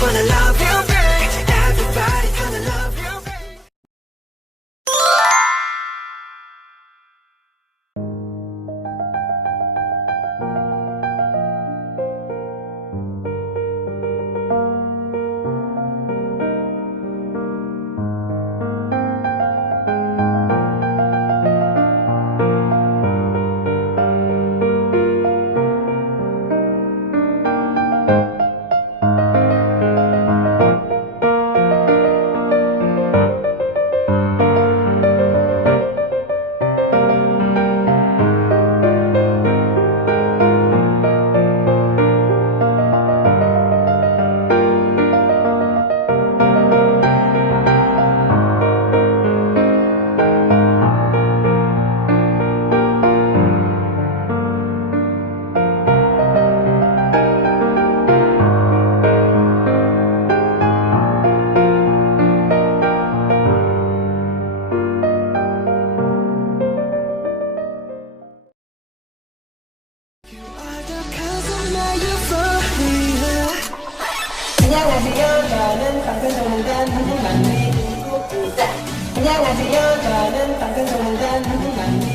wanna love you, babe. Everybody gonna love you, babe. 안녕하세요. 저는 방탄소년단 한국만리 중국입니다. 안녕하세요. 저는 방탄소년단 한국만리